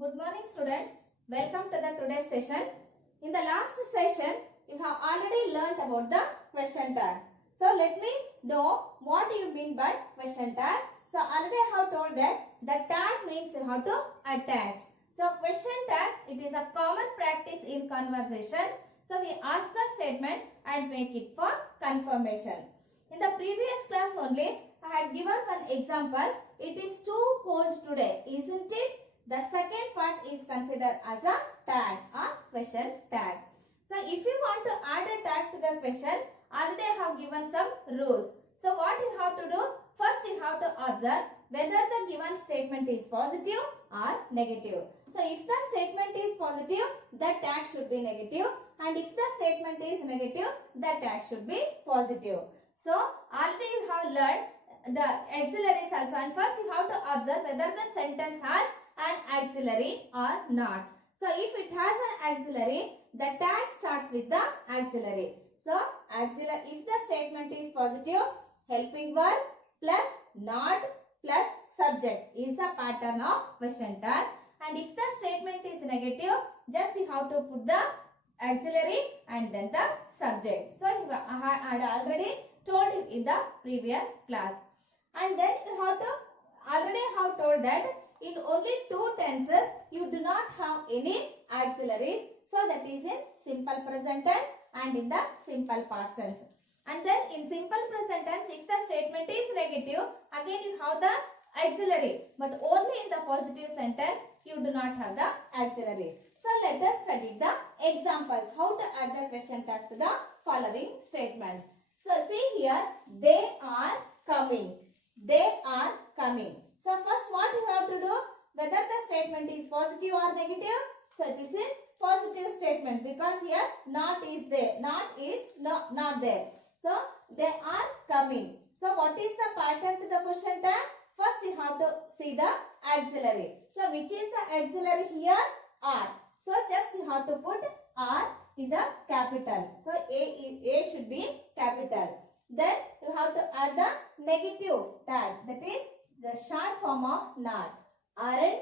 Good morning students. Welcome to the today's session. In the last session, you have already learnt about the question tag. So let me know what do you mean by question tag. So already I have told that the tag means you have to attach. So question tag, it is a common practice in conversation. So we ask a statement and make it for confirmation. In the previous class only, I had given one example. It is too cold today, isn't it? The second part is considered as a tag or question tag. So if you want to add a tag to the question, already I have given some rules. So what you have to do? First you have to observe whether the given statement is positive or negative. So if the statement is positive, the tag should be negative, and if the statement is negative, the tag should be positive. So already you have learned the auxiliaries also, and first you have to observe whether the sentence has an auxiliary or not. So if it has an auxiliary, the tag starts with the auxiliary. So auxiliary, if the statement is positive, helping verb plus not plus subject is the pattern of question tag, and if the statement is negative, just you have to put the auxiliary and then the subject. So I had already told you in the previous class, and then you have to already have told that in only two tenses you do not have any auxiliaries. So that is in simple present tense and in the simple past tense. And then in simple present tense, if the statement is negative, again you have the auxiliary, but only in the positive sentence you do not have the auxiliary. So let us study the examples, how to add the question tag to the following statements. So see here, they are coming. They are coming. So first what you have to do, whether the statement is positive or negative. So this is positive statement because here not is there, not is not there. So they are coming. So what is the pattern to the question tag? First you have to see the auxiliary. So which is the auxiliary here? Are. So just you have to put are in the capital. So A should be capital. Then you have to add the negative tag, that is the short form of not. Aren't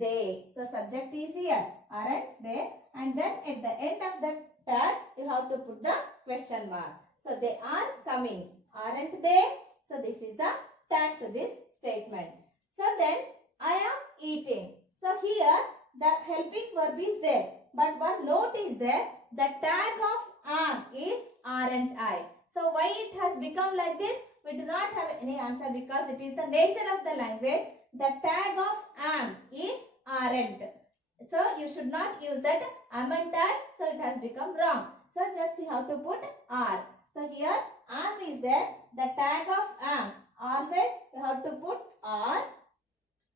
they? So subject is here. Aren't they? And then at the end of the tag, you have to put the question mark. So they are coming. Aren't they? So this is the tag to this statement. So then I am eating. So here the helping verb is there. But one note is there. The tag of am is aren't I. So why it has become like this? We do not have any answer because it is the nature of the language. The tag of am is aren't. So you should not use that amn't I. So it has become wrong. So just you have to put are. So here as is there. The tag of am. Always you have to put are.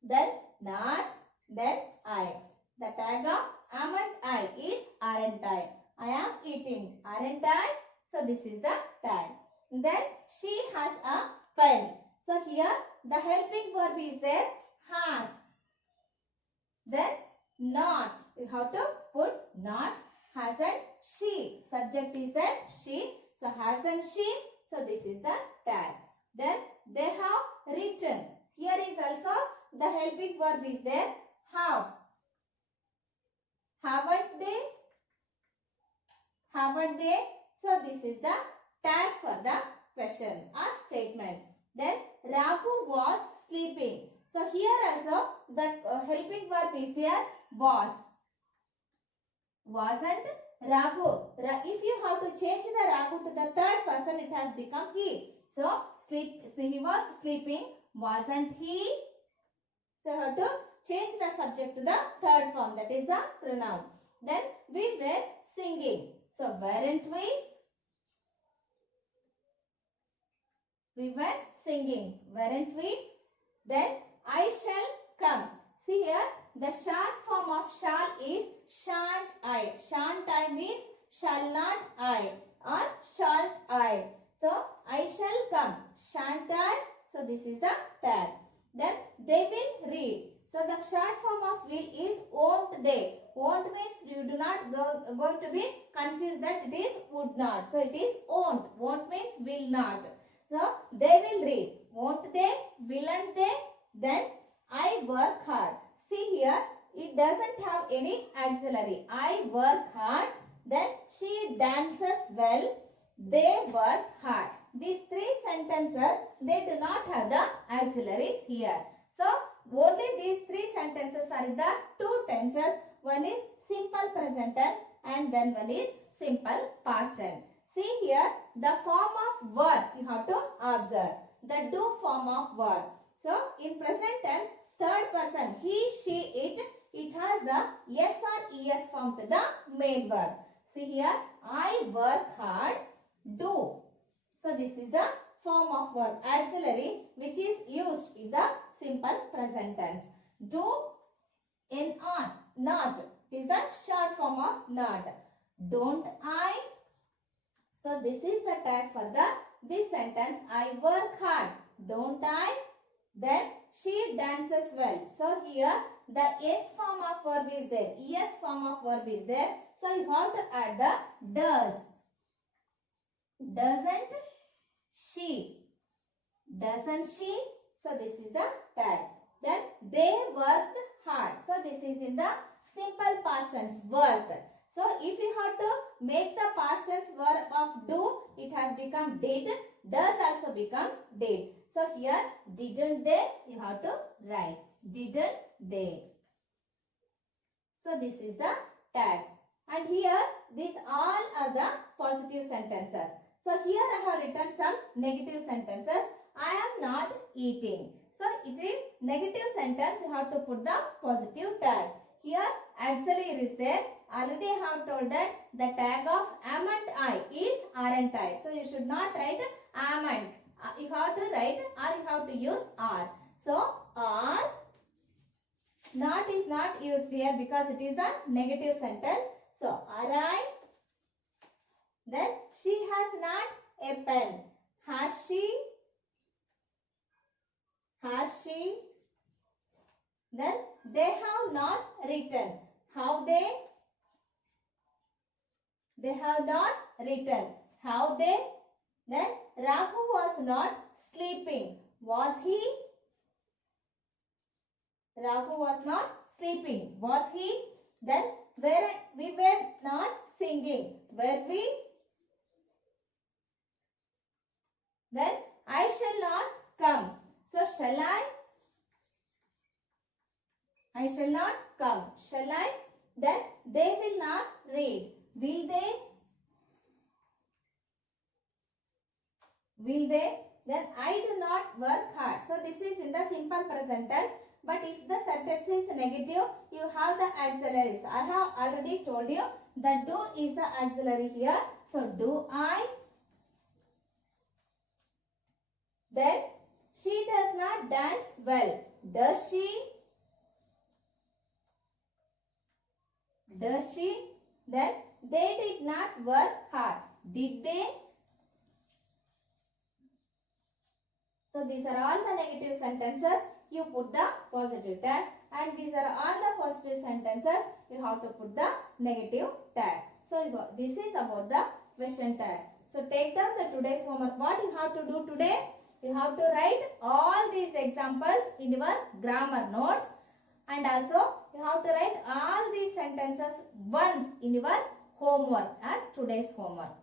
Then not. Then I. The tag of amn't I is aren't I. I am eating. Aren't I? So this is the tag. Then she has a pen. So here the helping verb is there, has. Then not. You have to put not. Hasn't she. Subject is there, she. So hasn't she. So this is the tag. Then they have written. Here is also the helping verb is there, have. Haven't they? Haven't they? So this is the tag for the question or statement. Then Raghu was sleeping. So here also the helping verb is here, was. Wasn't Raghu. If you have to change the Raghu to the third person, it has become he. So he was sleeping. Wasn't he? So you have to change the subject to the third form, that is the pronoun. Then we were singing. So weren't we? We were singing, weren't we? Then I shall come. See here, the short form of shall is shan't I. Shan't I means shall not I or shall I. So I shall come. Shan't I? So this is the tag. Then they will read. So the short form of will is won't they. Won't means you do not going to be confused that it is would not. So it is won't. Won't means will not. So they will read. Won't they? Willn't they? Then I work hard. See here, it doesn't have any auxiliary. I work hard. Then she dances well. They work hard. These three sentences, they do not have the auxiliaries here. So, only these three sentences are in the two tenses. One is simple present tense and then one is simple past tense. See here, the form of verb you have to observe. The do form of verb. So, in present tense, third person, he, she, it has the S or ES form to the main verb. See here, I work hard, do. So, this is the form of verb auxiliary which is used in the simple present tense. Do in on, not. It is the short form of not. Don't I? So, this is the tag for this sentence. I work hard. Don't I? Then, she dances well. So, here the S form of verb is there. ES form of verb is there. So, you have to add the does. Doesn't she? Doesn't she? So, this is the tag. Then, they worked hard. So, this is in the simple past tense, worked. So, if you have to make the past tense verb of do, it has become did. Does also becomes did. So, here, didn't they? You have to write. Didn't they? So, this is the tag. And here, these all are the positive sentences. So, here I have written some negative sentences. I am not eating. So, it is negative sentence. You have to put the positive tag. Here, auxiliary is there. Already I have told that the tag of amn't I is aren't I. So, you should not write amn't. You have to write or you have to use are. So, are. Not is not used here because it is a negative sentence. So, are I? Then, she has not a pen. Has she? Has she? Then, they have not written. How they? They have not written. How they? Then, Raghu was not sleeping. Was he? Raghu was not sleeping. Was he? Then, we were not singing. Were we? Then, I shall not come. So, shall I? I shall not come. Shall I? Then, they will not read. Will they? Will they? Then, I do not work hard. So, this is in the simple present tense. But if the sentence is negative, you have the auxiliaries. I have already told you that do is the auxiliary here. So, do I? Then, she does not dance well. Does she? Does she? Then, they did not work hard. Did they? So, these are all the negative sentences. You put the positive tag. And these are all the positive sentences. You have to put the negative tag. So, this is about the question tag. So, take down the today's homework. What you have to do today? You have to write all these examples in your grammar notes. And also, you have to write all these sentences once in your homework as today's homework.